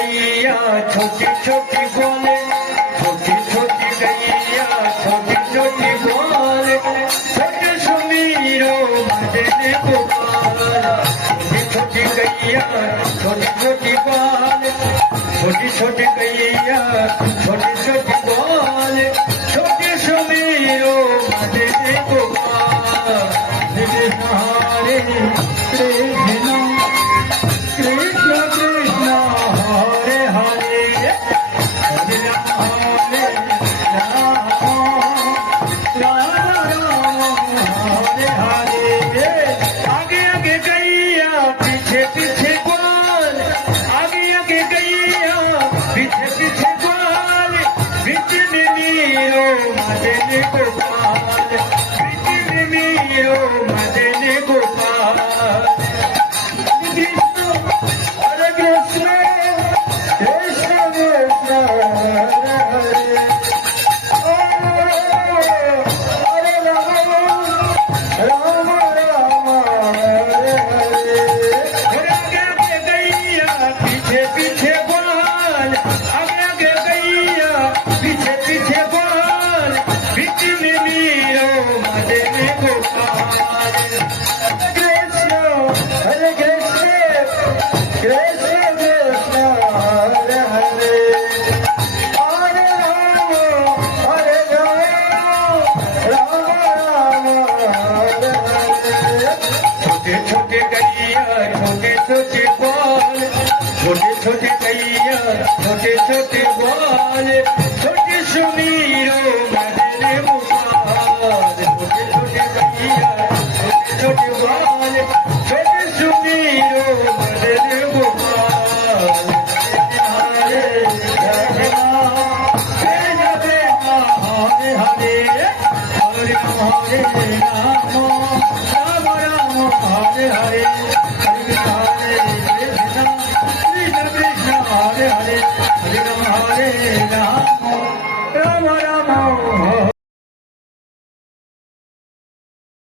गैया छोटी छोटी बोले, छोटी छोटी गैया छोटी छोटी बोले, छोटे सुमीरो भजन गोपाल। छोटी छोटी गैया छोटी छोटी बोले, छोटी छोटी गैया छोटी छोटी बोले, छोटे सुमीरो भजन गोपाल। हरे कृष्ण कृष्ण कृष्ण हरे हरे, हरे राम राम राम हरे हरे। आगे आगे गैया पीछे पीछे ग्वाल, आगे आगे गैया पीछे पीछे ग्वाल, बीच में मीरो मदन गोपाल, बीच में मीरो मदन गोपाल। हरे कृष्ण कृष्ण कृष्ण हरे हरे, हरे राम राम राम हरे हरे। आगे आगे गैया पीछे पीछे ग्वाल, आगे आगे गैया पीछे पीछे ग्वाल, बीच में मीरो मदन गोपाल। हरे कृष्ण कृष्ण कृष्ण हरे हरे, हरे राम राम राम हरे हरे। छोटे छोटे गैया छोटे छोटे बाल, छोटे छोटे गैया छोटे छोटे बाल, छोटे सुमीरो मदन गोपाल। छोटे छोटे गैया छोटे छोटे बाल, छोटे सुमीरो मदन गोपाल। हरे हरे हरे हरे हरे, हरे हरे राम राम राम हरे हरे।